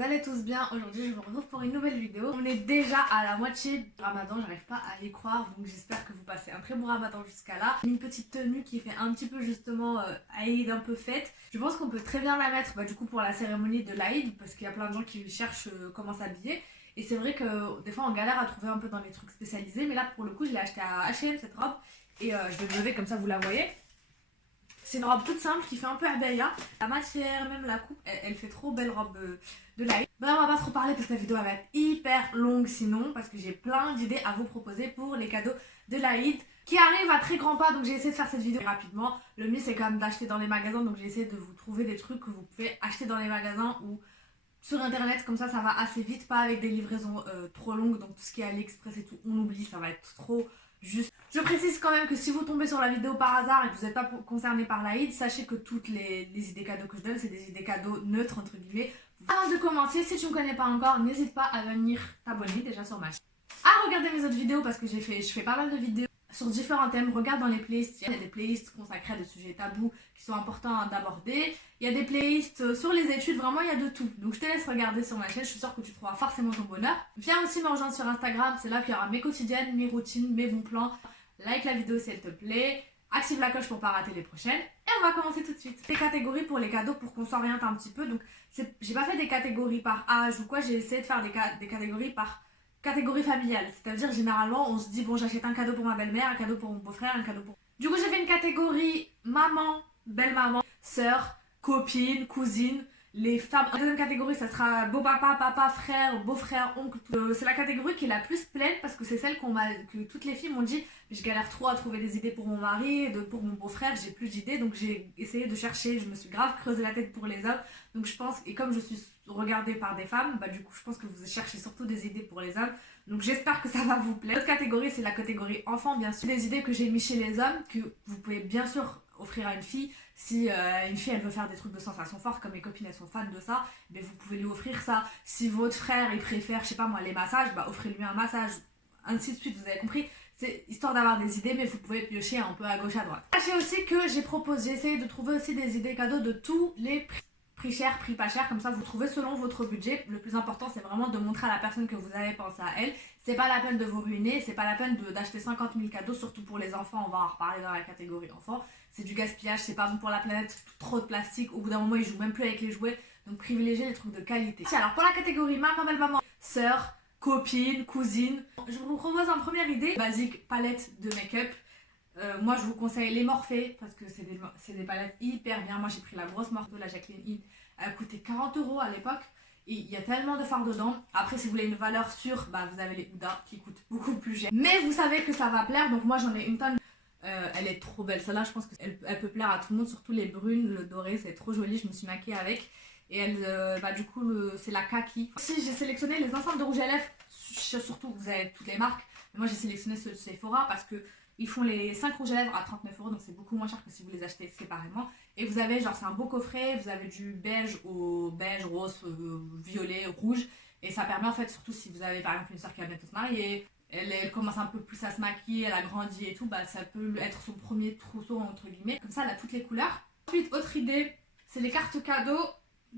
vous allez tous bien. Aujourd'hui je vous retrouve pour une nouvelle vidéo. On est déjà à la moitié du ramadan, j'arrive pas à y croire, donc j'espère que vous passez un très bon ramadan jusqu'à là. Une petite tenue qui fait un petit peu justement Aïd, un peu fête. Je pense qu'on peut très bien la mettre du coup pour la cérémonie de l'Aïd, parce qu'il y a plein de gens qui cherchent comment s'habiller. Et c'est vrai que des fois on galère à trouver un peu dans les trucs spécialisés, mais là pour le coup je l'ai acheté à H&M cette robe. Et je vais me lever comme ça vous la voyez. C'est une robe toute simple qui fait un peu abaya. La matière, même la coupe, elle fait trop belle robe de l'Aïd. Bref, on va pas trop parler parce que la vidéo va être hyper longue sinon, parce que j'ai plein d'idées à vous proposer pour les cadeaux de l'Aïd qui arrivent à très grands pas, donc j'ai essayé de faire cette vidéo rapidement. Le mieux c'est quand même d'acheter dans les magasins, donc j'ai essayé de vous trouver des trucs que vous pouvez acheter dans les magasins ou sur internet, comme ça va assez vite, pas avec des livraisons trop longues, donc tout ce qui est AliExpress et tout, on oublie, ça va être trop juste. Je précise quand même que si vous tombez sur la vidéo par hasard et que vous n'êtes pas concerné par l'Aïd, sachez que toutes les idées cadeaux que je donne, c'est des idées cadeaux neutres entre guillemets. Avant de commencer, si tu ne me connais pas encore, n'hésite pas à venir t'abonner déjà sur ma chaîne, à regarder mes autres vidéos parce que je fais pas mal de vidéos sur différents thèmes. Regarde dans les playlists, il y a des playlists consacrées à des sujets tabous qui sont importants d'aborder. Il y a des playlists sur les études, vraiment il y a de tout. Donc je te laisse regarder sur ma chaîne, je suis sûre que tu trouveras forcément ton bonheur. Viens aussi me rejoindre sur Instagram, c'est là qu'il y aura mes quotidiennes, mes routines, mes bons plans. Like la vidéo si elle te plaît, active la cloche pour pas rater les prochaines. Et on va commencer tout de suite. Des catégories pour les cadeaux pour qu'on s'oriente un petit peu. Donc j'ai pas fait des catégories par âge ou quoi, j'ai essayé de faire des catégories par catégorie familiale. C'est-à-dire généralement on se dit bon j'achète un cadeau pour ma belle-mère, un cadeau pour mon beau-frère, un cadeau pour... Du coup j'ai fait une catégorie maman, belle-maman, sœur, copine, cousine. Les femmes, en deuxième catégorie ça sera beau-papa, papa, frère, beau-frère, oncle. C'est la catégorie qui est la plus pleine parce que c'est celle que toutes les filles m'ont dit je galère trop à trouver des idées pour mon mari, pour mon beau-frère, j'ai plus d'idées, donc j'ai essayé de chercher, je me suis grave creusé la tête pour les hommes. Donc je pense, et comme je suis regardée par des femmes, du coup je pense que vous cherchez surtout des idées pour les hommes. Donc j'espère que ça va vous plaire. L'autre catégorie c'est la catégorie enfant, bien sûr. Des idées que j'ai mis chez les hommes, que vous pouvez bien sûr offrir à une fille. Si une fille elle veut faire des trucs de sensation forte, comme mes copines elles sont fans de ça, mais vous pouvez lui offrir ça. Si votre frère il préfère, je sais pas moi, les massages, offrez-lui un massage, ainsi de suite, vous avez compris. C'est histoire d'avoir des idées, mais vous pouvez piocher un peu à gauche à droite. Sachez aussi que j'ai essayé de trouver aussi des idées cadeaux de tous les prix cher, prix pas cher, comme ça vous trouvez selon votre budget. Le plus important c'est vraiment de montrer à la personne que vous avez pensé à elle. C'est pas la peine de vous ruiner, c'est pas la peine d'acheter 50 000 cadeaux, surtout pour les enfants, on va en reparler dans la catégorie enfants. C'est du gaspillage, c'est pas bon pour la planète, trop de plastique, au bout d'un moment ils jouent même plus avec les jouets, donc privilégiez les trucs de qualité. Alors pour la catégorie maman, belle-maman, sœur, copine, cousine, je vous propose en première idée, basique palette de make-up. Moi je vous conseille les Morphe parce que c'est des palettes hyper bien. Moi j'ai pris la grosse Morphe de la Jacqueline Hill, elle coûtait 40 € à l'époque et il y a tellement de fards dedans. Après si vous voulez une valeur sûre, vous avez les Huda qui coûtent beaucoup plus cher, mais vous savez que ça va plaire, donc moi j'en ai une tonne. Elle est trop belle, celle-là je pense qu'elle peut plaire à tout le monde, surtout les brunes, le doré, c'est trop joli, je me suis maquillée avec. Et elle, du coup c'est la kaki. Aussi j'ai sélectionné les ensembles de rouge à lèvres, surtout vous avez toutes les marques, mais moi j'ai sélectionné ceux de Sephora parce que ils font les 5 rouges à lèvres à 39 €, donc c'est beaucoup moins cher que si vous les achetez séparément. Et vous avez c'est un beau coffret, vous avez du beige au beige, rose, violet, rouge. Et ça permet en fait, surtout si vous avez par exemple une soeur qui va bientôt se marier, elle commence un peu plus à se maquiller, elle a grandi et tout, ça peut être son premier trousseau entre guillemets. Comme ça elle a toutes les couleurs. Ensuite autre idée, c'est les cartes cadeaux.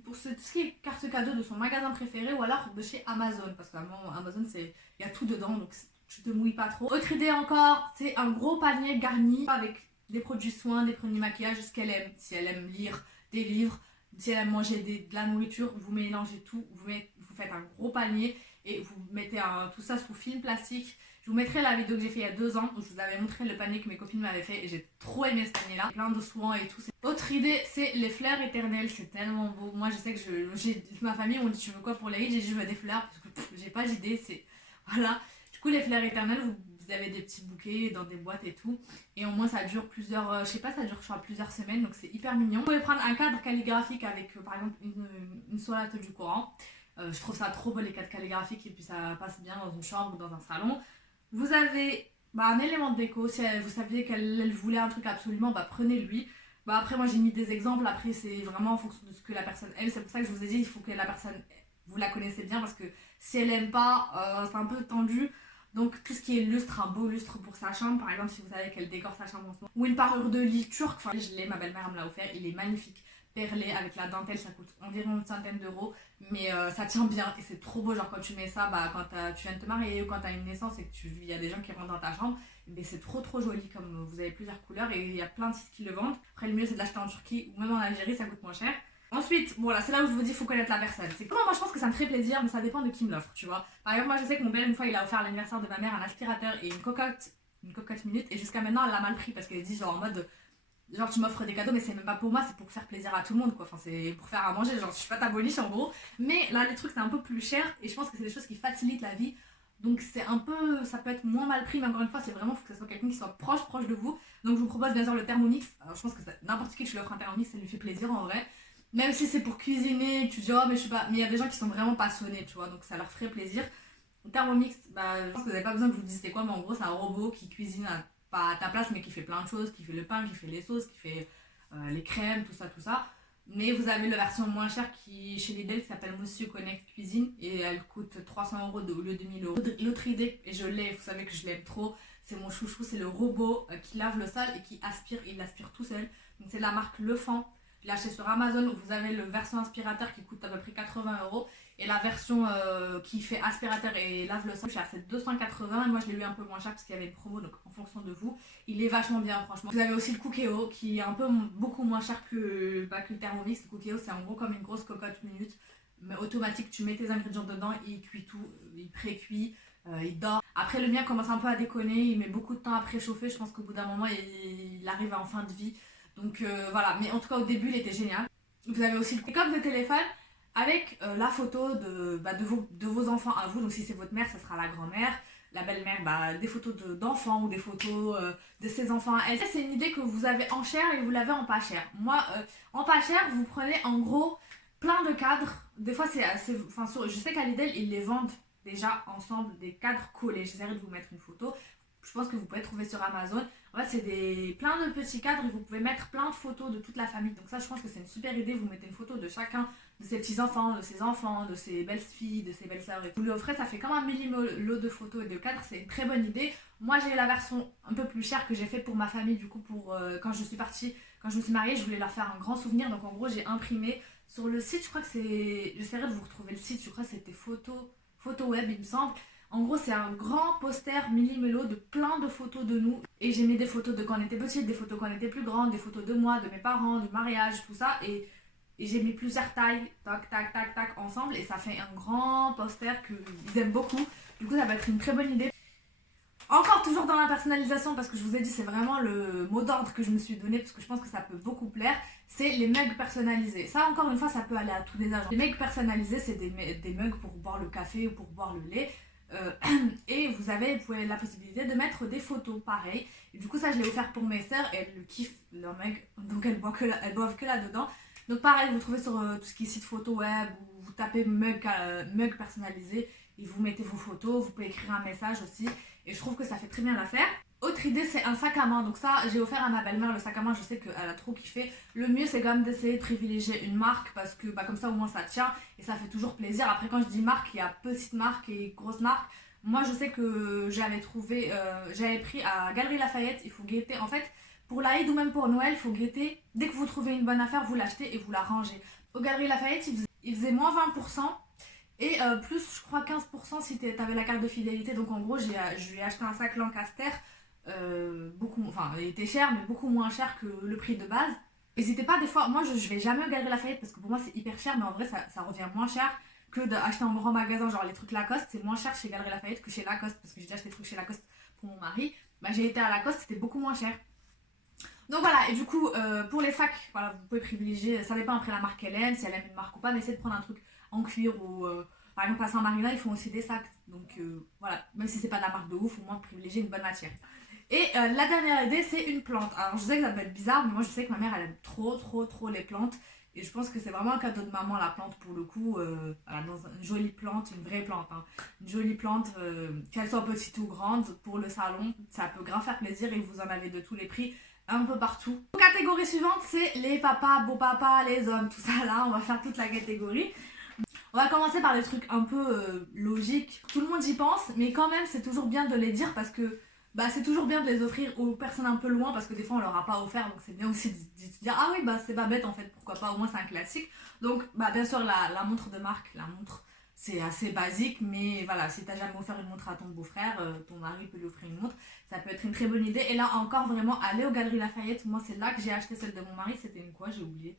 Pour ce qui est carte cadeau de son magasin préféré ou alors de chez Amazon. Parce que Amazon il y a tout dedans, donc tu te mouilles pas trop. Autre idée encore, c'est un gros panier garni avec des produits soins, des produits maquillage, ce qu'elle aime. Si elle aime lire des livres, si elle aime manger de la nourriture, vous mélangez tout, vous faites un gros panier et vous mettez tout ça sous film plastique. Je vous mettrai la vidéo que j'ai fait il y a 2 ans où je vous avais montré le panier que mes copines m'avaient fait et j'ai trop aimé ce panier là. Plein de soins et tout. Autre idée, c'est les fleurs éternelles, c'est tellement beau. Moi je sais que ma famille on dit tu veux quoi pour l'Aïd, j'ai dit je veux des fleurs parce que j'ai pas d'idée, c'est... Voilà. Du coup les fleurs éternelles, vous avez des petits bouquets dans des boîtes et tout. Et au moins ça dure plusieurs, je sais pas, ça dure je crois plusieurs semaines, donc c'est hyper mignon. Vous pouvez prendre un cadre calligraphique avec par exemple une sourate du Coran. Je trouve ça trop beau les cadres calligraphiques et puis ça passe bien dans une chambre ou dans un salon. Vous avez un élément de déco, si vous saviez qu'elle voulait un truc absolument, prenez-lui. Après moi j'ai mis des exemples, après c'est vraiment en fonction de ce que la personne aime. C'est pour ça que je vous ai dit il faut que la personne, vous la connaissez bien parce que si elle aime pas, c'est un peu tendu. Donc tout ce qui est lustre, un beau lustre pour sa chambre, par exemple si vous savez qu'elle décore sa chambre en ce moment. Ou une parure de lit turc, je l'ai, ma belle-mère me l'a offert, il est magnifique. perlé avec la dentelle, ça coûte environ une centaine d'euros, mais ça tient bien et c'est trop beau. Genre quand tu mets ça, quand tu viens de te marier ou quand tu as une naissance et que il y a des gens qui rentrent dans ta chambre, mais c'est trop joli, comme vous avez plusieurs couleurs et il y a plein de sites qui le vendent. Après le mieux c'est de l'acheter en Turquie ou même en Algérie, ça coûte moins cher. Ensuite, bon là c'est là où je vous dis faut connaître la personne. C'est que moi je pense que ça me ferait plaisir, mais ça dépend de qui me l'offre, tu vois. Par exemple, moi je sais que mon père une fois il a offert à l'anniversaire de ma mère un aspirateur et une cocotte minute, et jusqu'à maintenant elle l'a mal pris parce qu'elle dit genre en mode genre tu m'offres des cadeaux mais c'est même pas pour moi, c'est pour faire plaisir à tout le monde quoi, enfin c'est pour faire à manger, genre je suis pas ta boniche en gros. Mais là les trucs c'est un peu plus cher et je pense que c'est des choses qui facilitent la vie, donc c'est un peu, ça peut être moins mal pris, mais encore une fois c'est vraiment faut que ce soit quelqu'un qui soit proche de vous. Donc je vous propose bien sûr le Thermomix. Alors je pense que n'importe qui lui offre un Thermomix, ça lui fait plaisir en vrai, même si c'est pour cuisiner, tu dis oh mais je sais pas, mais il y a des gens qui sont vraiment passionnés tu vois, donc ça leur ferait plaisir. Le Thermomix, je pense que vous n'avez pas besoin que je vous dise c'est quoi, mais en gros c'est un robot qui cuisine pas à ta place, mais qui fait plein de choses, qui fait le pain, qui fait les sauces, qui fait les crèmes, tout ça. Mais vous avez la version moins chère qui chez Lidl qui s'appelle Monsieur Connect Cuisine et elle coûte 300 euros au lieu de 1000 euros. L'autre idée, et je l'ai, vous savez que je l'aime trop, c'est mon chouchou, c'est le robot qui lave le sol et qui aspire, il l'aspire tout seul. Donc c'est de la marque Lefant. Je l'ai acheté sur Amazon où vous avez le version aspirateur qui coûte à peu près 80 euros et la version qui fait aspirateur et lave le sol, c'est 280 et moi je l'ai eu un peu moins cher parce qu'il y avait une promo, donc en fonction de vous, il est vachement bien franchement. Vous avez aussi le Cookéo qui est un peu beaucoup moins cher que le Thermomix. Le Cookéo c'est en gros comme une grosse cocotte minute, mais automatique, tu mets tes ingrédients dedans, il cuit tout, il pré-cuit. Il dort. Après le mien commence un peu à déconner, il met beaucoup de temps à préchauffer, je pense qu'au bout d'un moment il arrive en fin de vie. Donc voilà, mais en tout cas au début il était génial. Vous avez aussi le pick-up de téléphone avec la photo de vos enfants à vous. Donc si c'est votre mère, ça sera la grand-mère. La belle-mère, des photos d'enfants ou des photos de ses enfants à elle. Ça, c'est une idée que vous avez en cher et vous l'avez en pas cher. Moi, en pas cher, vous prenez en gros plein de cadres. Des fois, je sais qu'à Lidl, ils les vendent déjà ensemble, des cadres collés. J'essaierai de vous mettre une photo. Je pense que vous pouvez trouver sur Amazon. En fait, c'est plein de petits cadres et vous pouvez mettre plein de photos de toute la famille. Donc ça, je pense que c'est une super idée. Vous mettez une photo de chacun, de ses petits-enfants, de ses enfants, de ses belles-filles, de ses belles-sœurs. Et vous lui offrez, ça fait comme un mini-lot de photos et de cadres. C'est une très bonne idée. Moi, j'ai la version un peu plus chère que j'ai fait pour ma famille. Du coup, quand je suis partie, quand je me suis mariée, je voulais leur faire un grand souvenir. Donc en gros, j'ai imprimé sur le site, je crois que c'est... J'essaierai de vous retrouver le site. Je crois que c'était Photo Web, il me semble. En gros, c'est un grand poster mini-mélo de plein de photos de nous. Et j'ai mis des photos de quand on était petite, des photos quand on était plus grande, des photos de moi, de mes parents, du mariage, tout ça. Et j'ai mis plusieurs tailles, tac, ensemble. Et ça fait un grand poster qu'ils aiment beaucoup. Du coup, ça va être une très bonne idée. Encore toujours dans la personnalisation, parce que je vous ai dit, c'est vraiment le mot d'ordre que je me suis donné, parce que je pense que ça peut beaucoup plaire. C'est les mugs personnalisés. Ça, encore une fois, ça peut aller à tous les âges. Les mugs personnalisés, c'est des mugs pour boire le café ou pour boire le lait. Et vous avez la possibilité de mettre des photos pareil. Et du coup ça je l'ai offert pour mes sœurs et elles le kiffent leur mug, donc elles boivent que là dedans. Donc pareil, vous trouvez sur tout ce qui est site photo web ou vous tapez mug personnalisé et vous mettez vos photos, vous pouvez écrire un message aussi et je trouve que ça fait très bien l'affaire. Autre idée, c'est un sac à main. Donc ça, j'ai offert à ma belle-mère le sac à main, je sais qu'elle a trop kiffé. Le mieux, c'est quand même d'essayer de privilégier une marque parce que comme ça, au moins, ça tient et ça fait toujours plaisir. Après, quand je dis marque, il y a petite marque et grosse marque. Moi, je sais que j'avais pris à Galeries Lafayette, il faut guetter. En fait, pour l'Aïd ou même pour Noël, il faut guetter. Dès que vous trouvez une bonne affaire, vous l'achetez et vous la rangez. Au Galeries Lafayette, il faisait moins 20%. Et plus, je crois, 15% si t'avais la carte de fidélité. Donc en gros, je lui ai acheté un sac Lancaster. Il était cher, mais beaucoup moins cher que le prix de base. N'hésitez pas, des fois, moi je vais jamais au Galeries Lafayette parce que pour moi c'est hyper cher, mais en vrai ça revient moins cher que d'acheter en grand magasin, genre les trucs Lacoste. C'est moins cher chez Galeries Lafayette que chez Lacoste parce que j'ai déjà acheté des trucs chez Lacoste pour mon mari. J'ai été à Lacoste, c'était beaucoup moins cher. Donc voilà, et du coup, pour les sacs, voilà, vous pouvez privilégier, ça dépend après la marque qu'elle aime, si elle aime une marque ou pas, mais essayez de prendre un truc en cuir ou par exemple à Saint-Marina, ils font aussi des sacs. Donc voilà, même si c'est pas de la marque de ouf, au moins privilégier une bonne matière. Et la dernière idée, c'est une plante. Alors je sais que ça peut être bizarre, mais moi je sais que ma mère elle aime trop les plantes. Et je pense que c'est vraiment un cadeau de maman la plante pour le coup. Voilà, dans une jolie plante, une vraie plante. Hein. Une jolie plante, qu'elle soit petite ou grande, pour le salon, ça peut grave faire plaisir et vous en avez de tous les prix. Un peu partout. Catégorie suivante, c'est les papas, beaux papas, les hommes, tout ça là, on va faire toute la catégorie. On va commencer par les trucs un peu logiques. Tout le monde y pense, mais quand même c'est toujours bien de les dire parce que bah c'est toujours bien de les offrir aux personnes un peu loin parce que des fois on leur a pas offert, donc c'est bien aussi de se dire ah oui bah c'est pas bête en fait, pourquoi pas, au moins c'est un classique. Donc bah bien sûr la montre de marque, la montre c'est assez basique, mais voilà, si t'as jamais offert une montre à ton beau-frère, ton mari peut lui offrir une montre, ça peut être une très bonne idée. Et là encore vraiment aller aux Galeries Lafayette, moi c'est là que j'ai acheté celle de mon mari, c'était une quoi, j'ai oublié.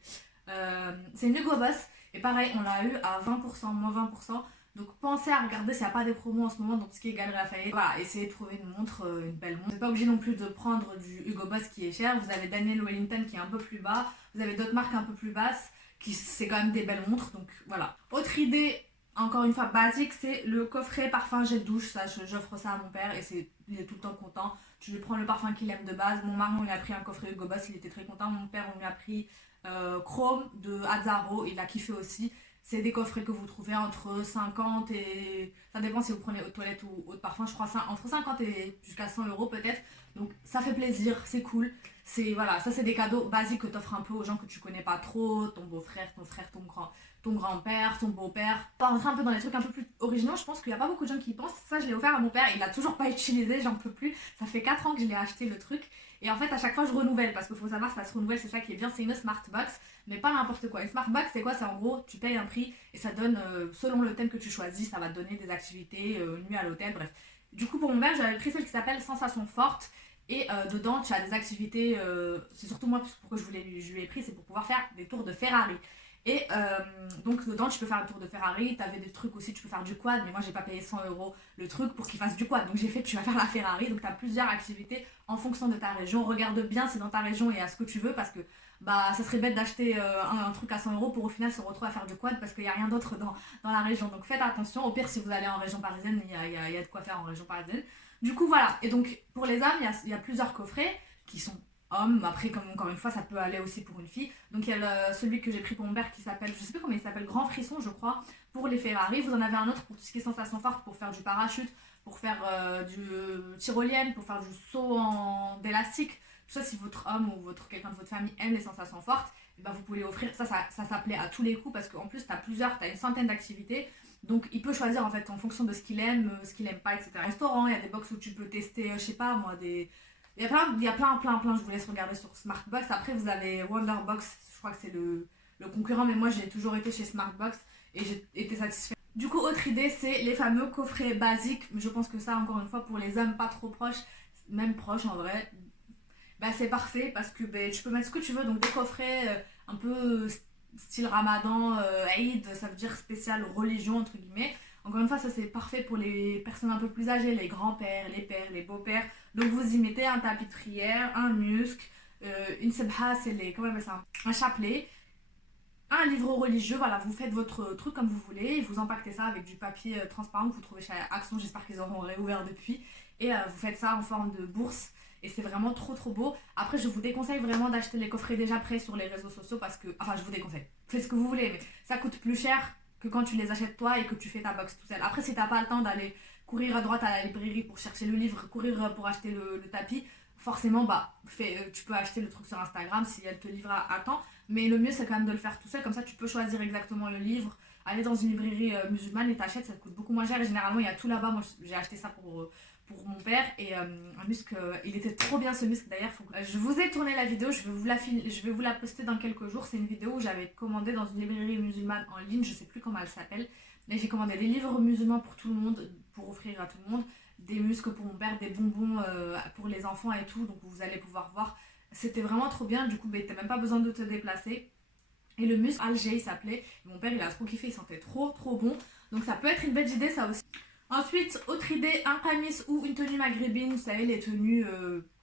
C'est une Hugo Boss, et pareil on l'a eu à 20%, moins 20%. Donc pensez à regarder s'il n'y a pas des promos en ce moment dans tout ce qui est Galeries Lafayette. Voilà, essayez de trouver une montre, une belle montre. Vous n'êtes pas obligé non plus de prendre du Hugo Boss qui est cher. Vous avez Daniel Wellington qui est un peu plus bas. Vous avez d'autres marques un peu plus basses qui c'est quand même des belles montres. Donc voilà. Autre idée, encore une fois basique, c'est le coffret parfum gel douche. Ça, j'offre ça à mon père et il est tout le temps content. Tu lui prends le parfum qu'il aime de base. Mon mari, on lui a pris un coffret Hugo Boss, il était très content. Mon père, on lui a pris Chrome de Azzaro, il a kiffé aussi. C'est des coffrets que vous trouvez entre 50 et... Ça dépend si vous prenez eau de toilette ou eau de parfum, je crois entre 50 et jusqu'à 100 euros peut-être. Donc ça fait plaisir, c'est cool. Voilà, ça c'est des cadeaux basiques que tu offres un peu aux gens que tu connais pas trop, ton beau-frère, ton frère, ton grand-père, ton beau-père. Pour rentrer un peu dans les trucs un peu plus originaux, je pense qu'il n'y a pas beaucoup de gens qui y pensent. Ça je l'ai offert à mon père, il l'a toujours pas utilisé, j'en peux plus. Ça fait 4 ans que je l'ai acheté le truc. Et en fait à chaque fois je renouvelle parce qu'il faut savoir ça se renouvelle, c'est ça qui est bien, c'est une smart box. Mais pas n'importe quoi. Une smart box c'est quoi? C'est en gros tu payes un prix et ça donne selon le thème que tu choisis, ça va te donner des activités, une nuit à l'hôtel, bref. Du coup pour mon père j'avais pris celle qui s'appelle Sensation Forte. Et dedans, tu as des activités, c'est surtout moi pourquoi je lui ai pris, c'est pour pouvoir faire des tours de Ferrari. Et donc dedans, tu peux faire le tour de Ferrari, tu avais des trucs aussi, tu peux faire du quad, mais moi j'ai pas payé 100 euros le truc pour qu'il fasse du quad. Donc j'ai fait, tu vas faire la Ferrari, donc tu as plusieurs activités en fonction de ta région. Regarde bien si dans ta région il y a ce que tu veux parce que bah ça serait bête d'acheter un truc à 100 euros pour au final se retrouver à faire du quad parce qu'il n'y a rien d'autre dans la région. Donc faites attention, au pire si vous allez en région parisienne, il y a de quoi faire en région parisienne. Du coup, voilà. Et donc, pour les hommes, il y a plusieurs coffrets qui sont hommes. Après, comme encore une fois, ça peut aller aussi pour une fille. Donc, il y a celui que j'ai pris pour mon père qui s'appelle, je sais plus comment il s'appelle, Grand Frisson, je crois, pour les Ferrari. Vous en avez un autre pour tout ce qui est sensation forte, pour faire du parachute, pour faire du tyrolienne, pour faire du saut en d'élastique. Tout ça, si votre homme ou quelqu'un de votre famille aime les sensations fortes, et ben vous pouvez les offrir. Ça s'appelait à tous les coups parce qu'en plus, tu as une centaine d'activités. Donc il peut choisir en fait en fonction de ce qu'il aime pas, etc. Restaurant, il y a des box où tu peux tester, je sais pas moi, des... Il y a plein, je vous laisse regarder sur Smartbox. Après vous avez Wonderbox, je crois que c'est le concurrent, mais moi j'ai toujours été chez Smartbox et j'ai été satisfaite. Du coup, autre idée, c'est les fameux coffrets basiques. Je pense que ça, encore une fois, pour les hommes pas trop proches, même proches en vrai, bah c'est parfait parce que bah, tu peux mettre ce que tu veux. Donc des coffrets un peu style Ramadan, Eid, ça veut dire spécial religion entre guillemets. Encore une fois, ça c'est parfait pour les personnes un peu plus âgées, les grands-pères, les pères, les beaux-pères. Donc vous y mettez un tapis de prière, un musc, une sebha, c'est comment on appelle ça, un chapelet, un livre religieux, voilà, vous faites votre truc comme vous voulez, vous empaquetez ça avec du papier transparent que vous trouvez chez Action, j'espère qu'ils auront réouvert depuis, et vous faites ça en forme de bourse, et c'est vraiment trop trop beau. Après, je vous déconseille vraiment d'acheter les coffrets déjà prêts sur les réseaux sociaux parce que, enfin, je vous déconseille, faites ce que vous voulez, mais ça coûte plus cher que quand tu les achètes toi et que tu fais ta box tout seul. Après, si t'as pas le temps d'aller courir à droite à la librairie pour chercher le livre, courir pour acheter le tapis, forcément, bah, tu peux acheter le truc sur Instagram si elle te livre à temps. Mais le mieux, c'est quand même de le faire tout seul. Comme ça, tu peux choisir exactement le livre, aller dans une librairie musulmane et t'achètes. Ça te coûte beaucoup moins cher. Et généralement, il y a tout là-bas. Moi, j'ai acheté ça pour mon père. Et un musc, il était trop bien ce musc d'ailleurs. Je vous ai tourné la vidéo. Je vais vous la poster dans quelques jours. C'est une vidéo où j'avais commandé dans une librairie musulmane en ligne. Je sais plus comment elle s'appelle. Mais j'ai commandé des livres musulmans pour tout le monde, pour offrir à tout le monde. Des muscles pour mon père, des bonbons pour les enfants et tout. Donc vous allez pouvoir voir. C'était vraiment trop bien, du coup bah, t'as même pas besoin de te déplacer. Et le muscle Alger il s'appelait, mon père il a trop kiffé, il sentait trop trop bon. Donc ça peut être une belle idée ça aussi. Ensuite, autre idée, un qamis ou une tenue maghrébine, vous savez les tenues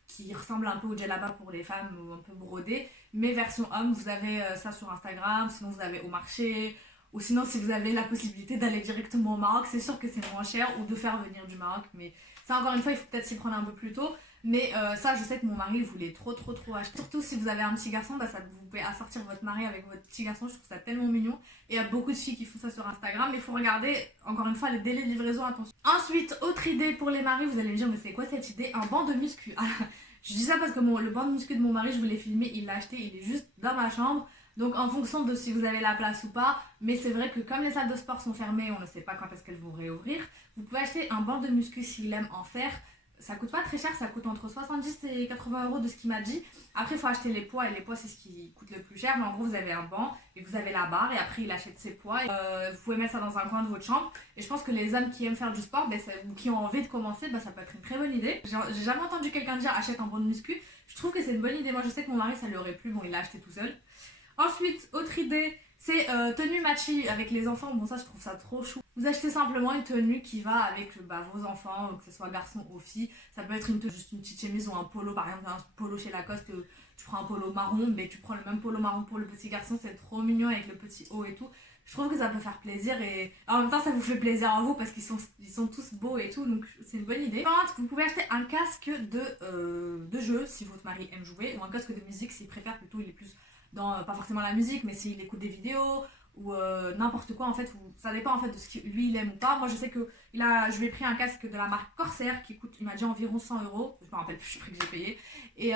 qui ressemblent un peu au djellaba pour les femmes, un peu brodées. Mais version homme, vous avez ça sur Instagram, sinon vous avez au marché. Ou sinon si vous avez la possibilité d'aller directement au Maroc, c'est sûr que c'est moins cher, ou de faire venir du Maroc. Mais ça encore une fois, il faut peut-être s'y prendre un peu plus tôt. Mais ça, je sais que mon mari voulait trop acheter. Surtout si vous avez un petit garçon, bah, vous pouvez assortir votre mari avec votre petit garçon. Je trouve ça tellement mignon. Et il y a beaucoup de filles qui font ça sur Instagram. Mais il faut regarder, encore une fois, les délais de livraison, attention. Ensuite, autre idée pour les maris, vous allez me dire, mais c'est quoi cette idée? Un banc de muscu. Je dis ça parce que le banc de muscu de mon mari, je voulais filmer, il l'a acheté, il est juste dans ma chambre. Donc en fonction de si vous avez la place ou pas, mais c'est vrai que comme les salles de sport sont fermées, on ne sait pas quand est-ce qu'elles vont réouvrir, vous pouvez acheter un banc de muscu s'il aime en fer. ça coûte pas très cher, ça coûte entre 70 et 80 euros de ce qu'il m'a dit. Après, il faut acheter les poids et les poids, c'est ce qui coûte le plus cher. Mais en gros, vous avez un banc et vous avez la barre et après, il achète ses poids. Vous pouvez mettre ça dans un coin de votre chambre. Et je pense que les hommes qui aiment faire du sport ou qui ont envie de commencer, ça peut être une très bonne idée. J'ai jamais entendu quelqu'un dire achète un banc de muscu. Je trouve que c'est une bonne idée. Moi, je sais que mon mari, ça lui aurait plu. Bon, il l'a acheté tout seul. Ensuite, autre idée, c'est tenue matchy avec les enfants. Bon, ça, je trouve ça trop chou. Vous achetez simplement une tenue qui va avec vos enfants, que ce soit garçon ou fille. Ça peut être juste une petite chemise ou un polo, par exemple un polo chez Lacoste, tu prends un polo marron, mais tu prends le même polo marron pour le petit garçon, c'est trop mignon avec le petit haut et tout. Je trouve que ça peut faire plaisir et en même temps ça vous fait plaisir à vous parce qu'ils sont tous beaux et tout, donc c'est une bonne idée. Vous pouvez acheter un casque de jeu si votre mari aime jouer, ou un casque de musique s'il préfère, plutôt il est plus dans, pas forcément la musique, mais s'il écoute des vidéos ou n'importe quoi en fait, ça dépend en fait de ce que lui il aime ou pas. Moi je sais que je lui ai pris un casque de la marque Corsair qui coûte, il m'a dit environ 100 euros, je me rappelle plus le prix que j'ai payé, et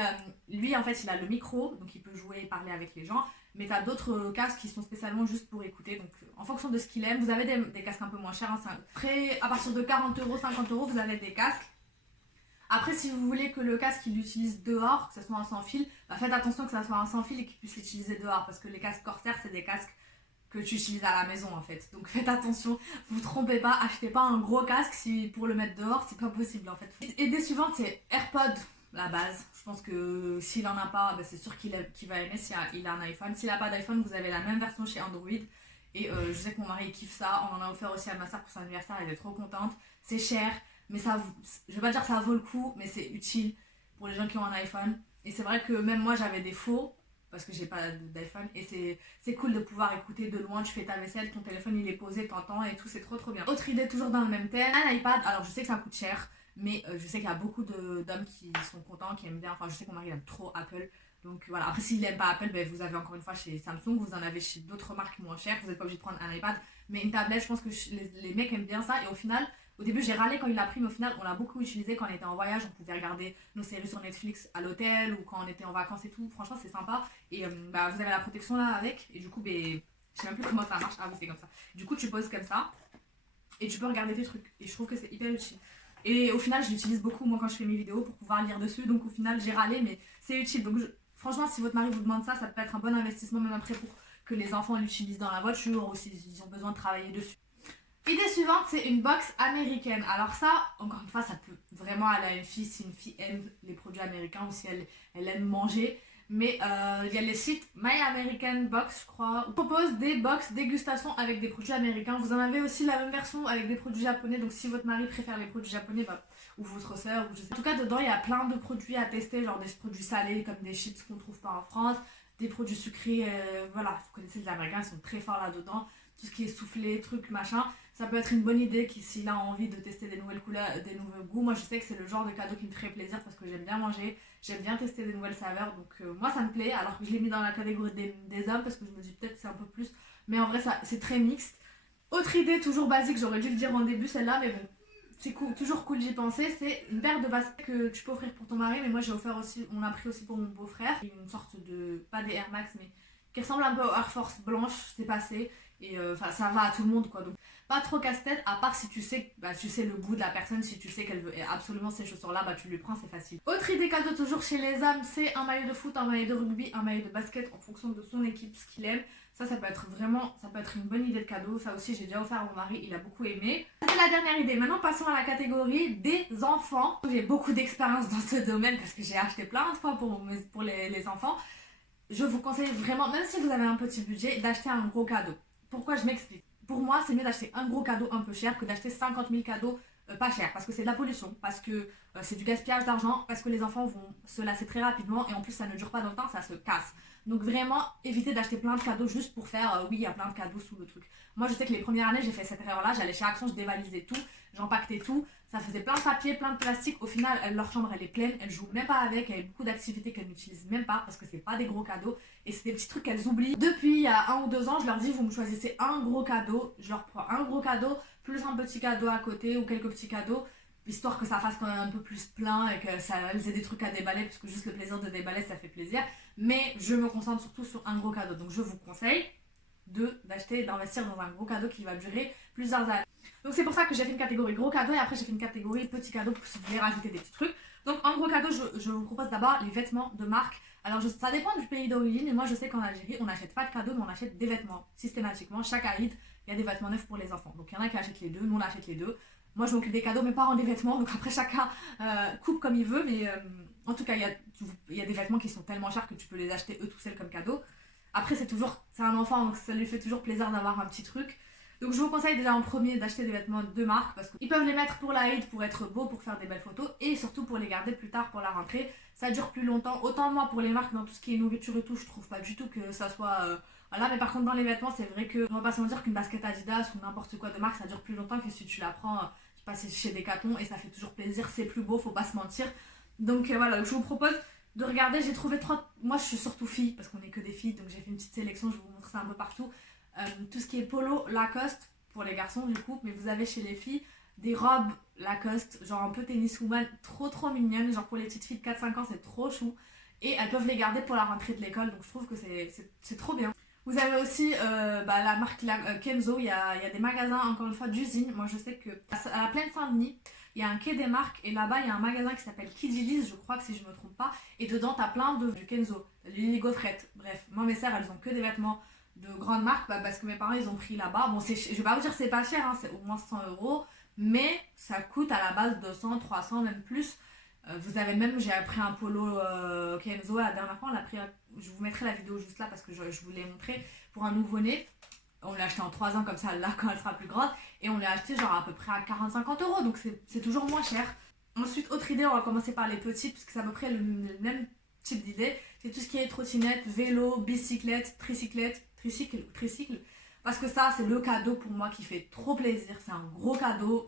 lui en fait il a le micro, donc il peut jouer et parler avec les gens, mais t'as d'autres casques qui sont spécialement juste pour écouter, donc en fonction de ce qu'il aime. Vous avez des casques un peu moins chers, hein, après à partir de 40 euros, 50 euros vous avez des casques. Après, si vous voulez que le casque il l'utilise dehors, que ce soit un sans fil, faites attention que ça soit un sans fil et qu'il puisse l'utiliser dehors, parce que les casques Corsair c'est des casques que tu utilises à la maison en fait. Donc faites attention, vous trompez pas, achetez pas un gros casque pour le mettre dehors, c'est pas possible en fait. Idée suivante, c'est AirPod, la base. Je pense que s'il en a pas, c'est sûr qu'il va aimer s'il a un iPhone. S'il a pas d'iPhone, vous avez la même version chez Android. Et je sais que mon mari kiffe ça, on en a offert aussi à ma soeur pour son anniversaire, elle est trop contente. C'est cher, mais je vais pas dire que ça vaut le coup, mais c'est utile pour les gens qui ont un iPhone. Et c'est vrai que même moi j'avais des faux, parce que j'ai pas d'iPhone, et c'est cool de pouvoir écouter de loin. Tu fais ta vaisselle, ton téléphone il est posé, t'entends et tout, c'est trop bien. Autre idée toujours dans le même thème, un iPad. Alors je sais que ça coûte cher, mais je sais qu'il y a beaucoup d'hommes qui sont contents, qui aiment bien. Enfin je sais que mon mari aime trop Apple, donc voilà. Après s'il aime pas Apple, vous avez encore une fois chez Samsung, vous en avez chez d'autres marques moins chères, vous n'êtes pas obligé de prendre un iPad, mais une tablette, je pense que les mecs aiment bien ça. Et au final, au début j'ai râlé quand il l'a pris, mais au final on l'a beaucoup utilisé quand on était en voyage. On pouvait regarder nos séries sur Netflix à l'hôtel ou quand on était en vacances et tout. Franchement c'est sympa. Et vous avez la protection là avec. Et du coup, je sais même plus comment ça marche. Ah oui, c'est comme ça. Du coup tu poses comme ça et tu peux regarder tes trucs. Et je trouve que c'est hyper utile. Et au final je l'utilise beaucoup moi quand je fais mes vidéos pour pouvoir lire dessus. Donc au final j'ai râlé, mais c'est utile. Donc franchement si votre mari vous demande ça, ça peut être un bon investissement même après pour que les enfants l'utilisent dans la voiture ou s'ils ont besoin de travailler dessus. Idée suivante, c'est une box américaine. Alors ça, encore une fois, ça peut vraiment aller à une fille si une fille aime les produits américains ou si elle aime manger. Mais il y a les sites My American Box, je crois, qui proposent des box dégustation avec des produits américains. Vous en avez aussi la même version avec des produits japonais. Donc si votre mari préfère les produits japonais, ou votre soeur, ou je sais pas. En tout cas, dedans, il y a plein de produits à tester, genre des produits salés comme des chips qu'on trouve pas en France, des produits sucrés, voilà, vous connaissez les Américains, ils sont très forts là-dedans. Tout ce qui est soufflé, trucs, machin. Ça peut être une bonne idée s'il a envie de tester des nouvelles couleurs, des nouveaux goûts. Moi je sais que c'est le genre de cadeau qui me ferait plaisir parce que j'aime bien manger, j'aime bien tester des nouvelles saveurs, donc moi ça me plaît. Alors que je l'ai mis dans la catégorie des hommes parce que je me dis peut-être c'est un peu plus, mais en vrai c'est très mixte. Autre idée toujours basique, j'aurais dû le dire en début celle-là, mais bon, c'est cool, toujours cool d'y penser, c'est une paire de baskets que tu peux offrir pour ton mari, mais moi j'ai offert aussi, on l'a pris aussi pour mon beau-frère, une sorte de, pas des Air Max, mais qui ressemble un peu aux Air Force blanches, c'est passé. Et ça va à tout le monde quoi, donc pas trop casse-tête, à part si tu sais le goût de la personne, si tu sais qu'elle veut absolument ces chaussures là, tu lui prends, c'est facile. Autre idée cadeau toujours chez les hommes, c'est un maillot de foot, un maillot de rugby, un maillot de basket en fonction de son équipe, ce qu'il aime. Ça peut être une bonne idée de cadeau. Ça aussi j'ai déjà offert à mon mari, il a beaucoup aimé. C'est la dernière idée. Maintenant passons à la catégorie des enfants. J'ai beaucoup d'expérience dans ce domaine parce que j'ai acheté plein de fois pour les enfants. Je vous conseille vraiment, même si vous avez un petit budget, d'acheter un gros cadeau. Pourquoi? Je m'explique. Pour moi, c'est mieux d'acheter un gros cadeau un peu cher que d'acheter 50 000 cadeaux pas chers. Parce que c'est de la pollution, parce que c'est du gaspillage d'argent, parce que les enfants vont se lasser très rapidement et en plus ça ne dure pas dans le temps, ça se casse. Donc vraiment, évitez d'acheter plein de cadeaux juste pour faire oui, il y a plein de cadeaux sous le truc. Moi, je sais que les premières années, j'ai fait cette erreur-là. J'allais chez Action, je dévalisais tout, j'empaquetais tout. Ça faisait plein de papier, plein de plastique. Au final, leur chambre, elle est pleine. Elles jouent même pas avec. Il y a beaucoup d'activités qu'elles n'utilisent même pas parce que c'est pas des gros cadeaux. Et c'est des petits trucs qu'elles oublient. Depuis il y a 1 ou 2 ans, je leur dis, vous me choisissez un gros cadeau. Je leur prends un gros cadeau, plus un petit cadeau à côté ou quelques petits cadeaux. Histoire que ça fasse quand même un peu plus plein et que ça elles aient des trucs à déballer. Parce que juste le plaisir de déballer, ça fait plaisir. Mais je me concentre surtout sur un gros cadeau. Donc je vous conseille. d'investir dans un gros cadeau qui va durer plusieurs années. Donc c'est pour ça que j'ai fait une catégorie gros cadeau et après j'ai fait une catégorie petit cadeau pour si vous voulez rajouter des petits trucs. Donc en gros cadeau, je vous propose d'abord les vêtements de marque. Alors ça dépend du pays d'origine et moi je sais qu'en Algérie on n'achète pas de cadeaux mais on achète des vêtements systématiquement. Chaque Aïd il y a des vêtements neufs pour les enfants. Donc il y en a qui achètent les deux, nous on achète les deux. Moi je m'occupe des cadeaux, mes parents des vêtements, donc après chacun coupe comme il veut, mais en tout cas il y a des vêtements qui sont tellement chers que tu peux les acheter eux tout seuls comme cadeau. Après c'est un enfant donc ça lui fait toujours plaisir d'avoir un petit truc. Donc je vous conseille déjà en premier d'acheter des vêtements de marque parce qu'ils peuvent les mettre pour l'Aïd, pour être beaux, pour faire des belles photos et surtout pour les garder plus tard pour la rentrée. Ça dure plus longtemps. Autant moi pour les marques dans tout ce qui est nourriture et tout, je trouve pas du tout que ça soit... voilà, mais par contre dans les vêtements c'est vrai que on va pas se mentir qu'une basket Adidas ou n'importe quoi de marque ça dure plus longtemps que si tu la prends je sais pas, chez Decathlon et ça fait toujours plaisir, c'est plus beau, faut pas se mentir. Donc voilà, je vous propose de regarder, j'ai trouvé moi je suis surtout fille parce qu'on est que des filles donc j'ai fait une petite sélection, je vais vous montrer ça un peu partout. Tout ce qui est polo Lacoste pour les garçons du coup, mais vous avez chez les filles des robes Lacoste, genre un peu tenniswoman, trop mignonnes, genre pour les petites filles de 4-5 ans c'est trop chou et elles peuvent les garder pour la rentrée de l'école donc je trouve que c'est trop bien. Vous avez aussi la marque Kenzo, il y a des magasins encore une fois d'usine, moi je sais que à la Plaine Saint-Denis il y a un quai des marques et là-bas il y a un magasin qui s'appelle Kidjilis, je crois que si je me trompe pas, et dedans t'as plein de du Kenzo, les gaufrettes, bref, moi mes sœurs elles ont que des vêtements de grandes marques parce que mes parents ils ont pris là-bas. Bon, je vais pas vous dire c'est pas cher, hein, c'est au moins 100 euros, mais ça coûte à la base 200, 300, même plus. Vous avez même, j'ai pris un polo Kenzo la dernière fois, on l'a pris, je vous mettrai la vidéo juste là parce que je vous l'ai montré pour un nouveau-né. On l'a acheté en 3 ans comme ça là quand elle sera plus grande et on l'a acheté genre à peu près à 40-50 euros donc c'est toujours moins cher. Ensuite, autre idée, on va commencer par les petits parce que c'est à peu près le même type d'idée. C'est tout ce qui est trottinette, vélo, bicyclette, tricycle, parce que ça c'est le cadeau pour moi qui fait trop plaisir, c'est un gros cadeau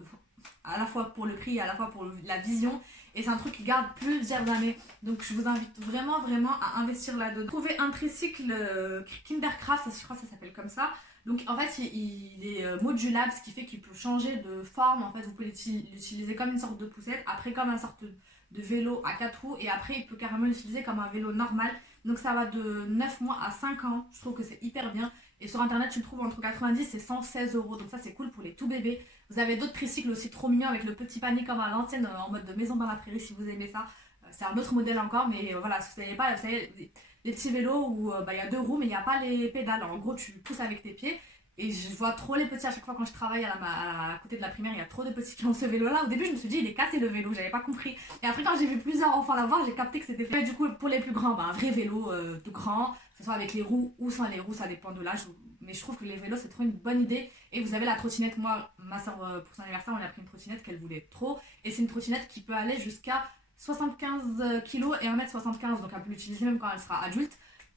à la fois pour le prix et à la fois pour la vision et c'est un truc qui garde plusieurs années donc je vous invite vraiment à investir là-dedans. Trouver un tricycle Kindercraft, je crois que ça s'appelle comme ça, donc en fait il est modulable, ce qui fait qu'il peut changer de forme, en fait vous pouvez l'utiliser comme une sorte de poussette, après comme une sorte de vélo à 4 roues et après il peut carrément l'utiliser comme un vélo normal. Donc ça va de 9 mois à 5 ans, je trouve que c'est hyper bien. Et sur internet tu le trouves entre 90 et 116 euros, donc ça c'est cool pour les tout bébés. Vous avez d'autres tricycles aussi trop mignons avec le petit panier comme à l'ancienne en mode de maison dans la prairie si vous aimez ça. C'est un autre modèle encore, mais voilà, si vous savez pas, vous savez, les petits vélos où il y a 2 roues mais il n'y a pas les pédales. En gros tu pousses avec tes pieds. Et je vois trop les petits à chaque fois quand je travaille à côté de la primaire, il y a trop de petits qui ont ce vélo là. Au début je me suis dit il est cassé le vélo, j'avais pas compris. Et après quand j'ai vu plusieurs enfants l'avoir, j'ai capté que c'était fait. Du coup pour les plus grands, un vrai vélo tout grand, que ce soit avec les roues ou sans les roues, ça dépend de l'âge. Mais je trouve que les vélos c'est trop une bonne idée. Et vous avez la trottinette, moi ma soeur pour son anniversaire on a pris une trottinette qu'elle voulait trop. Et c'est une trottinette qui peut aller jusqu'à 75 kg et 1m75, donc elle peut l'utiliser même quand elle sera adulte.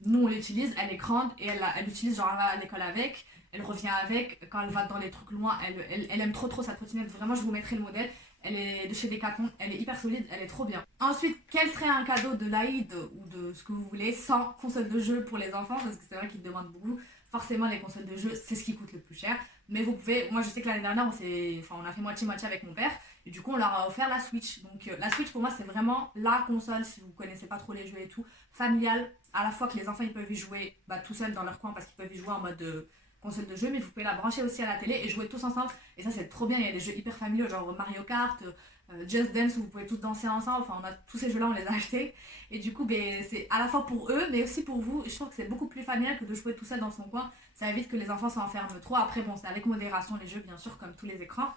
Nous on l'utilise, elle est grande et elle l'utilise genre elle va à l'école avec. Elle revient avec, quand elle va dans les trucs loin, elle aime trop sa trottinette, vraiment je vous mettrai le modèle. Elle est de chez Decathlon, elle est hyper solide, elle est trop bien. Ensuite, quel serait un cadeau de l'Aïd ou de ce que vous voulez sans console de jeu pour les enfants, parce que c'est vrai qu'ils demandent beaucoup. Forcément les consoles de jeu c'est ce qui coûte le plus cher, mais vous pouvez, moi je sais que l'année dernière on a fait moitié-moitié avec mon père, et du coup on leur a offert la Switch. Donc la Switch pour moi c'est vraiment la console, si vous connaissez pas trop les jeux et tout, familiale, à la fois que les enfants ils peuvent y jouer tout seuls dans leur coin parce qu'ils peuvent y jouer en mode console de jeu, mais vous pouvez la brancher aussi à la télé et jouer tous ensemble, et ça c'est trop bien. Il y a des jeux hyper familiaux genre Mario Kart, Just Dance où vous pouvez tous danser ensemble, enfin on a tous ces jeux là, on les a achetés et du coup c'est à la fois pour eux mais aussi pour vous. Je trouve que c'est beaucoup plus familial que de jouer tout seul dans son coin, ça évite que les enfants s'enferment trop. Après bon c'est avec modération les jeux bien sûr comme tous les écrans,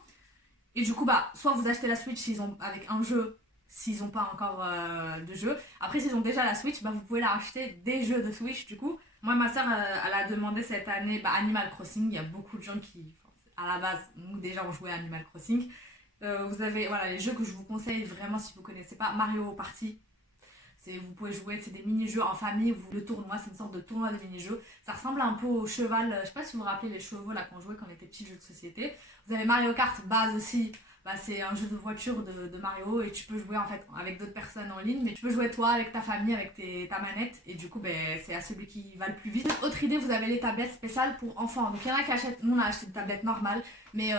et du coup soit vous achetez la Switch avec un jeu s'ils n'ont pas encore de jeu. Après s'ils ont déjà la Switch, vous pouvez leur acheter des jeux de Switch du coup. Moi, ma soeur, elle a demandé cette année Animal Crossing. Il y a beaucoup de gens qui, à la base, nous déjà ont joué à Animal Crossing. Vous avez les jeux que je vous conseille vraiment si vous ne connaissez pas. Mario Party. Vous pouvez jouer, c'est des mini-jeux en famille. Le tournoi, c'est une sorte de tournoi de mini-jeux. Ça ressemble un peu au cheval. Je sais pas si vous vous rappelez les chevaux là qu'on jouait quand on était petits, jeux de société. Vous avez Mario Kart base aussi. C'est un jeu de voiture de Mario et tu peux jouer en fait avec d'autres personnes en ligne, mais tu peux jouer toi avec ta famille avec ta manette, et du coup c'est à celui qui va le plus vite. Autre idée, vous avez les tablettes spéciales pour enfants. Donc il y en a qui achètent, nous on a acheté une tablette normale, mais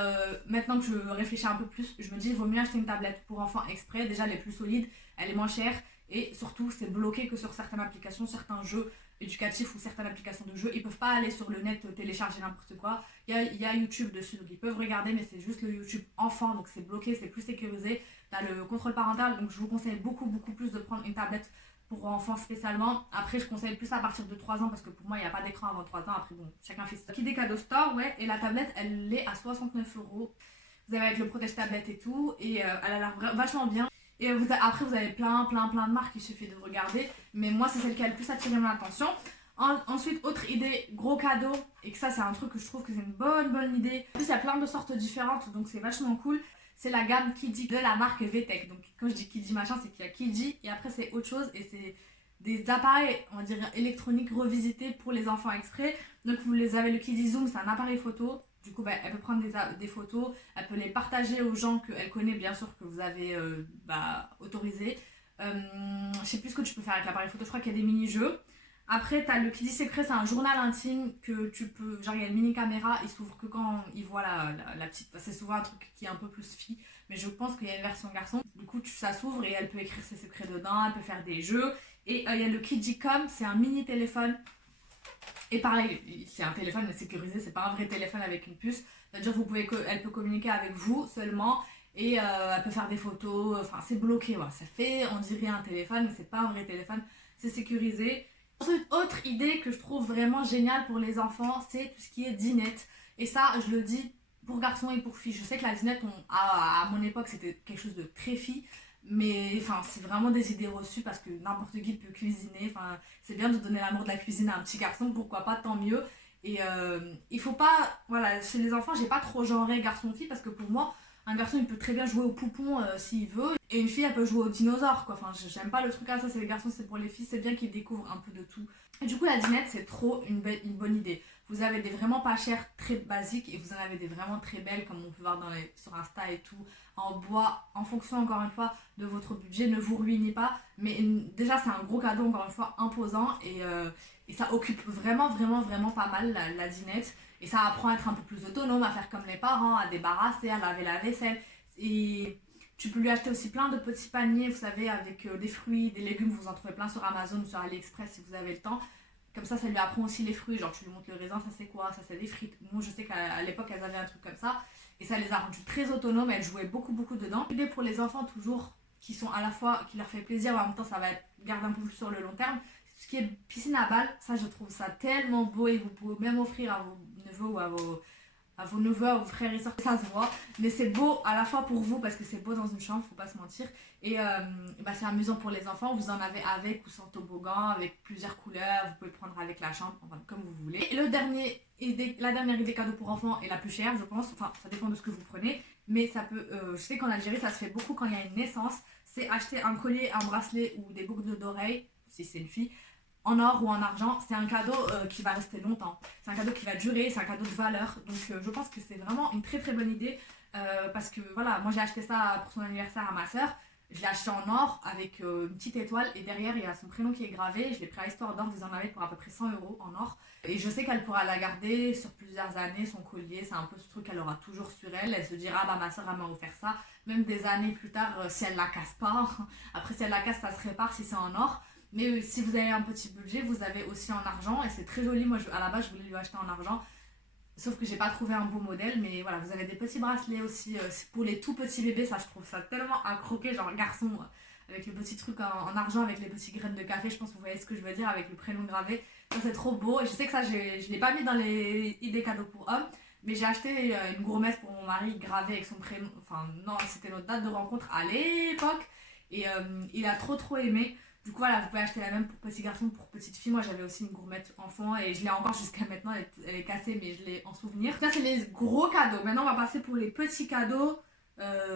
maintenant que je réfléchis un peu plus, je me dis il vaut mieux acheter une tablette pour enfants exprès. Déjà elle est plus solide, elle est moins chère et surtout c'est bloqué que sur certaines applications, certains jeux, éducatifs ou certaines applications de jeux, ils peuvent pas aller sur le net télécharger n'importe quoi. Il y a YouTube dessus, donc ils peuvent regarder, mais c'est juste le YouTube enfant, donc c'est bloqué, c'est plus sécurisé. T'as le contrôle parental, donc je vous conseille beaucoup plus de prendre une tablette pour enfants spécialement. Après, je conseille plus à partir de 3 ans parce que pour moi, il n'y a pas d'écran avant 3 ans. Après, bon, chacun fait ça. Qui des cadeaux store, ouais, et la tablette, elle est à 69 €. Vous avez avec le protège tablette et tout, et elle a l'air vachement bien. Et après, vous avez plein de marques, il suffit de regarder. Mais moi, c'est celle qui a le plus attiré mon attention. Ensuite, autre idée, gros cadeau, et que ça, c'est un truc que je trouve que c'est une bonne idée. En plus, il y a plein de sortes différentes, donc c'est vachement cool. C'est la gamme Kiddy de la marque VTech. Donc, quand je dis Kiddy machin, c'est qu'il y a Kiddy, et après, c'est autre chose, et c'est des appareils, on va dire, électroniques revisités pour les enfants exprès. Donc, vous les avez, le Kiddy Zoom, c'est un appareil photo. Du coup, elle peut prendre des photos, elle peut les partager aux gens qu'elle connaît, bien sûr, que vous avez autorisé. Je sais plus ce que tu peux faire avec l'appareil photo, je crois qu'il y a des mini-jeux. Après, t'as le Kiddy Secret, c'est un journal intime que tu peux. Genre, il y a une mini caméra, il s'ouvre que quand il voit la petite. C'est souvent un truc qui est un peu plus fille, mais je pense qu'il y a une version garçon. Du coup, ça s'ouvre et elle peut écrire ses secrets dedans, elle peut faire des jeux. Et il y a le Kiddycom, c'est un mini téléphone. Et pareil, c'est un téléphone mais sécurisé, c'est pas un vrai téléphone avec une puce. C'est-à-dire elle peut communiquer avec vous seulement et elle peut faire des photos, enfin c'est bloqué, ouais. Ça fait, on dirait un téléphone mais c'est pas un vrai téléphone, c'est sécurisé. Ensuite, autre idée que je trouve vraiment géniale pour les enfants, c'est tout ce qui est dinette. Et ça, je le dis pour garçons et pour filles. Je sais que la dinette, à mon époque, c'était quelque chose de très fille. Mais enfin, c'est vraiment des idées reçues parce que n'importe qui peut cuisiner. Enfin, c'est bien de donner l'amour de la cuisine à un petit garçon, pourquoi pas, tant mieux. Et il faut pas, voilà, chez les enfants, j'ai pas trop genré garçon-fille parce que pour moi, un garçon il peut très bien jouer au poupon s'il veut, et une fille elle peut jouer aux dinosaures quoi. Enfin, j'aime pas le truc à ça, c'est les garçons, c'est pour les filles, c'est bien qu'ils découvrent un peu de tout. Et du coup, la dinette c'est trop une bonne idée. Vous avez des vraiment pas chères, très basiques, et vous en avez des vraiment très belles, comme on peut voir sur Insta et tout, en bois, en fonction encore une fois de votre budget. Ne vous ruinez pas, mais déjà c'est un gros cadeau, encore une fois, imposant, et ça occupe vraiment pas mal la dinette. Et ça apprend à être un peu plus autonome, à faire comme les parents, à débarrasser, à laver la vaisselle. Et tu peux lui acheter aussi plein de petits paniers, vous savez, avec des fruits, des légumes. Vous en trouvez plein sur Amazon ou sur AliExpress si vous avez le temps. Comme ça lui apprend aussi les fruits. Genre, tu lui montres le raisin, ça c'est quoi? Ça c'est des frites. Moi, je sais qu'à l'époque, elles avaient un truc comme ça. Et ça les a rendues très autonomes. Elles jouaient beaucoup dedans. L'idée pour les enfants, toujours, qui sont à la fois, qui leur fait plaisir, mais en même temps, ça va garder un peu plus sur le long terme. Ce qui est piscine à balles, ça je trouve ça tellement beau, et vous pouvez même offrir à vos neveux ou à vos neveux, à vos frères et soeurs, ça se voit, mais c'est beau à la fois pour vous parce que c'est beau dans une chambre, faut pas se mentir, et c'est amusant pour les enfants. Vous en avez avec ou sans toboggan, avec plusieurs couleurs, vous pouvez prendre avec la chambre, enfin comme vous voulez. Et la dernière idée cadeau pour enfants est la plus chère, je pense, enfin ça dépend de ce que vous prenez, mais ça peut, je sais qu'en Algérie ça se fait beaucoup quand il y a une naissance, c'est acheter un collier, un bracelet ou des boucles d'oreilles, si c'est une fille, en or ou en argent. C'est un cadeau qui va rester longtemps, c'est un cadeau qui va durer, c'est un cadeau de valeur. Donc je pense que c'est vraiment une très bonne idée, parce que voilà, moi j'ai acheté ça pour son anniversaire à ma soeur. Je l'ai acheté en or avec une petite étoile, et derrière il y a son prénom qui est gravé. Je l'ai pris à Histoire d'Or, vous en avez pour à peu près 100 € en or. Et je sais qu'elle pourra la garder sur plusieurs années, son collier. C'est un peu ce truc qu'elle aura toujours sur elle. Elle se dira, ah bah ma soeur elle m'a offert ça. Même des années plus tard, si elle la casse pas. Après, si elle la casse, ça se répare si c'est en or. Mais si vous avez un petit budget, vous avez aussi en argent, et c'est très joli. Moi à la base je voulais lui acheter en argent, sauf que j'ai pas trouvé un beau modèle. Mais voilà, vous avez des petits bracelets aussi, pour les tout petits bébés. Ça je trouve ça tellement à croquer, genre garçon, avec le petit truc en argent, avec les petits graines de café. Je pense que vous voyez ce que je veux dire, avec le prénom gravé. Ça c'est trop beau, et je sais que ça je l'ai pas mis dans les idées cadeaux pour hommes, mais j'ai acheté une gourmette pour mon mari gravée avec son prénom. Enfin non, c'était notre date de rencontre à l'époque, et il a trop aimé. Du coup voilà, vous pouvez acheter la même pour petit garçon, pour petite fille. Moi j'avais aussi une gourmette enfant, et je l'ai encore jusqu'à maintenant, elle est cassée mais je l'ai en souvenir. Ça c'est les gros cadeaux. Maintenant on va passer pour les petits cadeaux,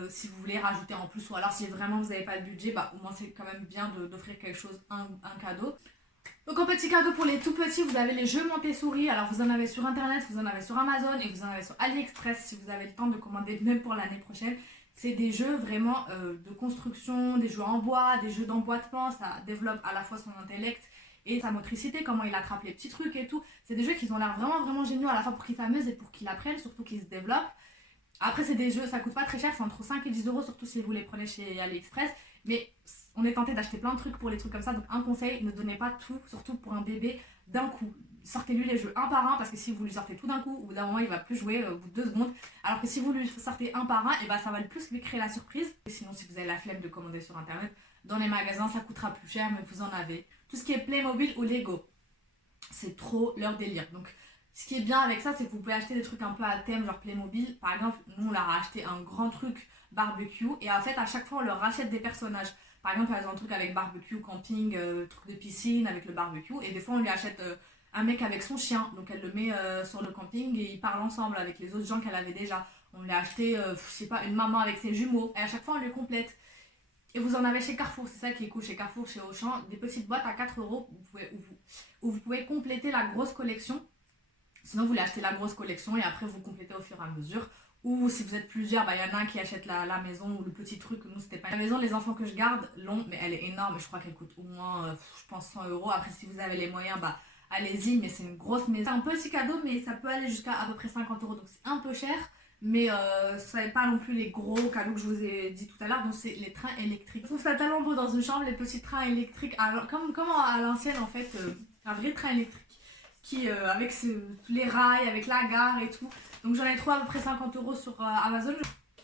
si vous voulez rajouter en plus, ou alors si vraiment vous n'avez pas de budget, bah au moins c'est quand même bien d'offrir quelque chose, un cadeau. Donc en petit cadeau pour les tout petits, vous avez les jeux Montessori. Alors vous en avez sur internet, vous en avez sur Amazon, et vous en avez sur AliExpress si vous avez le temps de commander même pour l'année prochaine. C'est des jeux vraiment de construction, des jeux en bois, des jeux d'emboîtement. Ça développe à la fois son intellect et sa motricité, comment il attrape les petits trucs et tout. C'est des jeux qui ont l'air vraiment géniaux, à la fois pour qu'il s'amuse et pour qu'il apprenne, surtout qu'il se développe. Après c'est des jeux, ça coûte pas très cher, c'est entre 5 et 10 €, surtout si vous les prenez chez AliExpress. Mais on est tenté d'acheter plein de trucs pour les trucs comme ça, donc un conseil, ne donnez pas tout, surtout pour un bébé. d'un coup. Sortez-lui les jeux un par un, parce que si vous lui sortez tout d'un coup, au bout d'un moment il va plus jouer au bout de 2 secondes. Alors que si vous lui sortez un par un, et bah ça va le plus lui créer la surprise. Et sinon, si vous avez la flemme de commander sur internet, dans les magasins ça coûtera plus cher, mais vous en avez. Tout ce qui est Playmobil ou Lego, c'est trop leur délire. Donc ce qui est bien avec ça, c'est que vous pouvez acheter des trucs un peu à thème, genre Playmobil. Par exemple, nous on leur a acheté un grand truc barbecue, et en fait à chaque fois on leur rachète des personnages. Par exemple, elles ont un truc avec barbecue, camping, truc de piscine avec le barbecue, et des fois on lui achète un mec avec son chien, donc elle le met sur le camping et ils parlent ensemble avec les autres gens qu'elle avait déjà. On lui a acheté, je sais pas, une maman avec ses jumeaux, et à chaque fois on lui complète. Et vous en avez chez Carrefour, c'est ça qui est cool, chez Carrefour, chez Auchan, des petites boîtes à 4 € où vous pouvez compléter la grosse collection. Sinon, vous voulez acheter la grosse collection et après vous complétez au fur et à mesure. Ou si vous êtes plusieurs, bah, y en a un qui achète la maison ou le petit truc. Nous, c'était pas la maison, les enfants que je garde l'ont, mais elle est énorme. Je crois qu'elle coûte au moins, je pense, 100 €. Après, si vous avez les moyens, bah allez-y, mais c'est une grosse maison. C'est un petit cadeau, mais ça peut aller jusqu'à à peu près 50 €. Donc c'est un peu cher, mais ça n'est pas non plus les gros cadeaux que je vous ai dit tout à l'heure. Donc c'est les trains électriques. Je trouve ça tellement beau dans une chambre, les petits trains électriques, comme à l'ancienne en fait, un vrai train électrique qui avec les rails, avec la gare et tout. Donc j'en ai trouvé à peu près 50 € sur Amazon.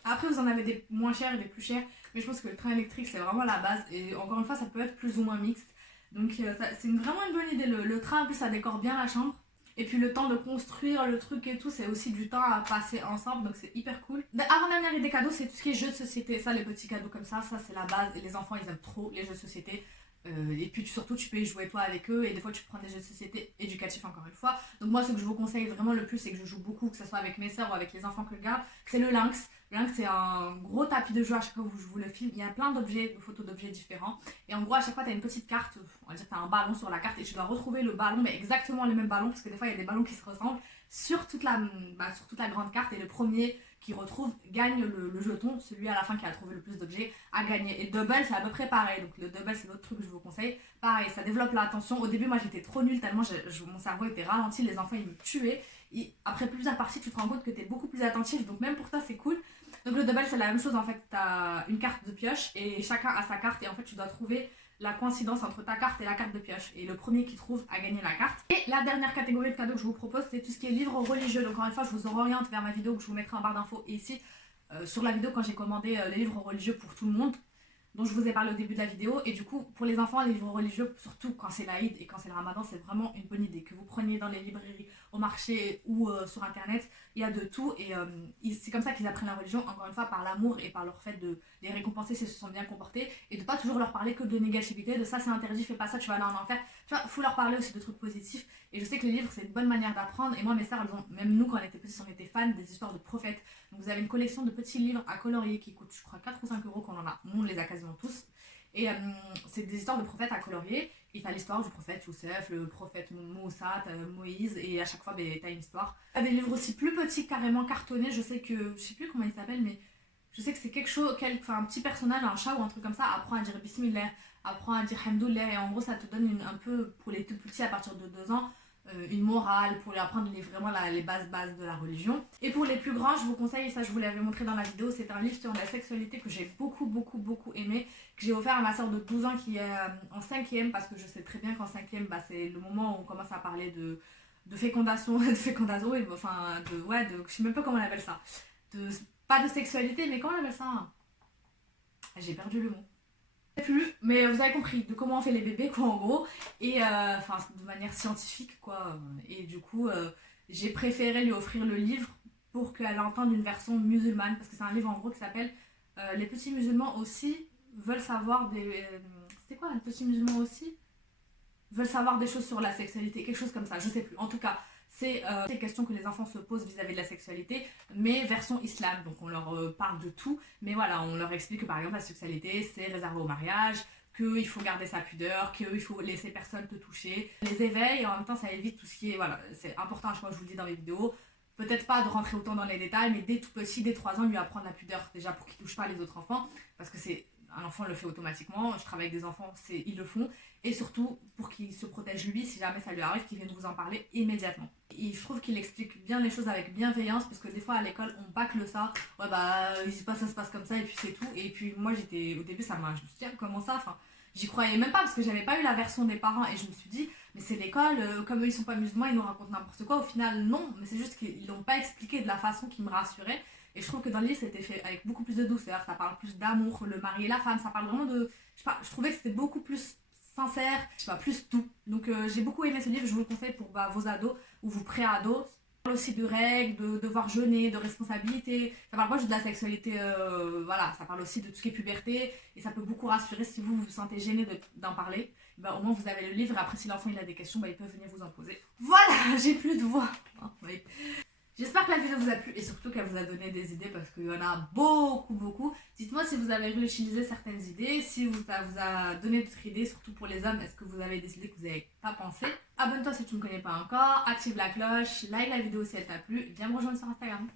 Après vous en avez des moins chers et des plus chers, mais je pense que le train électrique c'est vraiment la base, et encore une fois ça peut être plus ou moins mixte. Donc c'est vraiment une bonne idée. Le train en plus ça décore bien la chambre. Et puis le temps de construire le truc et tout, c'est aussi du temps à passer ensemble, donc c'est hyper cool. Avant-dernière idée cadeau, c'est tout ce qui est jeux de société. Ça, les petits cadeaux comme ça c'est la base. Et les enfants ils aiment trop les jeux de société. Et puis surtout tu peux y jouer toi avec eux, et des fois tu prends des jeux de société éducatifs encore une fois. Donc moi ce que je vous conseille vraiment le plus, c'est que je joue beaucoup, que ce soit avec mes soeurs ou avec les enfants que je garde, c'est le Lynx. Le Lynx c'est un gros tapis de jeu. À chaque fois que je vous le filme, il y a plein d'objets, de photos d'objets différents, et en gros à chaque fois tu as une petite carte, on va dire que tu as un ballon sur la carte, et tu dois retrouver le ballon, mais exactement le même ballon, parce que des fois il y a des ballons qui se ressemblent sur toute la grande carte, et le premier qui retrouve gagne le jeton. Celui à la fin qui a trouvé le plus d'objets a gagné. Et double c'est à peu près pareil, donc le double c'est l'autre truc que je vous conseille. Pareil, ça développe l'attention. Au début moi j'étais trop nulle tellement mon cerveau était ralenti, les enfants ils me tuaient. Et après plusieurs parties tu te rends compte que t'es beaucoup plus attentif, donc même pour toi c'est cool. Donc le double c'est la même chose en fait, t'as une carte de pioche et chacun a sa carte, et en fait tu dois trouver la coïncidence entre ta carte et la carte de pioche, et le premier qui trouve a gagné la carte. Et la dernière catégorie de cadeaux que je vous propose, c'est tout ce qui est livres religieux. Donc encore une fois je vous oriente vers ma vidéo que je vous mettrai en barre d'infos, et ici sur la vidéo quand j'ai commandé les livres religieux pour tout le monde, dont je vous ai parlé au début de la vidéo. Et du coup pour les enfants, les livres religieux, surtout quand c'est l'Aïd et quand c'est le Ramadan, c'est vraiment une bonne idée. Que vous preniez dans les librairies, au marché ou sur internet, il y a de tout, et c'est comme ça qu'ils apprennent la religion, encore une fois par l'amour et par leur fait de les récompenser s'ils se sont bien comportés, et de pas toujours leur parler que de négativité, de ça c'est interdit, fais pas ça, tu vas aller en enfer. Tu vois, faut leur parler aussi de trucs positifs. Et je sais que les livres c'est une bonne manière d'apprendre, et moi mes sœurs, même nous quand on était petits, on était fans des histoires de prophètes. Donc vous avez une collection de petits livres à colorier qui coûtent je crois 4 ou 5 € qu'on en a, nous on les a quasiment tous. Et c'est des histoires de prophètes à colorier. Et t'as l'histoire du prophète Youssef, le prophète Moussa, Moïse, et à chaque fois t'as une histoire. T'as des livres aussi plus petits, carrément cartonnés. Je sais que, je sais plus comment ils s'appellent, mais je sais que c'est quelque chose, un petit personnage, un chat ou un truc comme ça, apprend à dire Bismillah, apprend à dire Hamdoullah, et en gros ça te donne un peu, pour les tout petits à partir de 2 ans, une morale, pour lui apprendre vraiment les bases de la religion. Et pour les plus grands, je vous conseille, ça je vous l'avais montré dans la vidéo, c'est un livre sur la sexualité que j'ai beaucoup aimé, que j'ai offert à ma soeur de 12 ans qui est en 5e, parce que je sais très bien qu'en 5e, c'est le moment où on commence à parler de fécondation, de fécondation, et, enfin, je sais même pas comment on appelle ça. Pas de sexualité, mais comment on appelle ça? J'ai perdu le mot. Plus, mais vous avez compris de comment on fait les bébés quoi en gros, et de manière scientifique quoi, et du coup j'ai préféré lui offrir le livre pour qu'elle entende une version musulmane, parce que c'est un livre en gros qui s'appelle les petits musulmans aussi veulent savoir des c'était quoi, les petits musulmans aussi veulent savoir des choses sur la sexualité, quelque chose comme ça, je sais plus. En tout cas c'est des questions que les enfants se posent vis-à-vis de la sexualité, mais version islam. Donc on leur parle de tout, mais voilà, on leur explique que par exemple la sexualité c'est réservé au mariage, qu'il faut garder sa pudeur, qu'il faut laisser personne te toucher. Les éveille, et en même temps ça évite tout ce qui est, voilà, c'est important, je crois que je vous le dis dans mes vidéos, peut-être pas de rentrer autant dans les détails, mais dès tout petit, dès 3 ans, lui apprendre la pudeur, déjà pour qu'il touche pas les autres enfants, parce que c'est un enfant le fait automatiquement, je travaille avec des enfants, ils le font, et surtout pour qu'il se protège lui, si jamais ça lui arrive, qu'il vienne vous en parler immédiatement. Et je trouve qu'il explique bien les choses avec bienveillance, parce que des fois à l'école on bâcle ça, ouais ça se passe comme ça et puis c'est tout. Et puis moi au début je me suis dit comment ça, enfin j'y croyais même pas parce que j'avais pas eu la version des parents et je me suis dit mais c'est l'école, comme eux ils sont pas musulmans ils nous racontent n'importe quoi. Au final non, mais c'est juste qu'ils l'ont pas expliqué de la façon qui me rassurait. Et je trouve que dans le livre c'était fait avec beaucoup plus de douceur, ça parle plus d'amour, le mari et la femme, ça parle vraiment de, je sais pas, je trouvais que c'était beaucoup plus sincère, je sais pas, plus tout. Donc j'ai beaucoup aimé ce livre, je vous le conseille pour vos ados ou vos pré-ados. Ça parle aussi de règles, de devoir jeûner, de responsabilité. Ça parle pas juste de la sexualité, voilà, ça parle aussi de tout ce qui est puberté. Et ça peut beaucoup rassurer si vous vous sentez gêné d'en parler. Bah, au moins vous avez le livre et après si l'enfant il a des questions, bah, il peut venir vous en poser. Voilà, j'ai plus de voix. Oui. J'espère que la vidéo vous a plu et surtout qu'elle vous a donné des idées parce qu'il y en a beaucoup. Dites-moi si vous avez réutilisé certaines idées, si ça vous a donné d'autres idées, surtout pour les hommes, est-ce que vous avez des idées que vous n'avez pas pensé. Abonne-toi si tu ne me connais pas encore, active la cloche, like la vidéo si elle t'a plu, viens me rejoindre sur Instagram.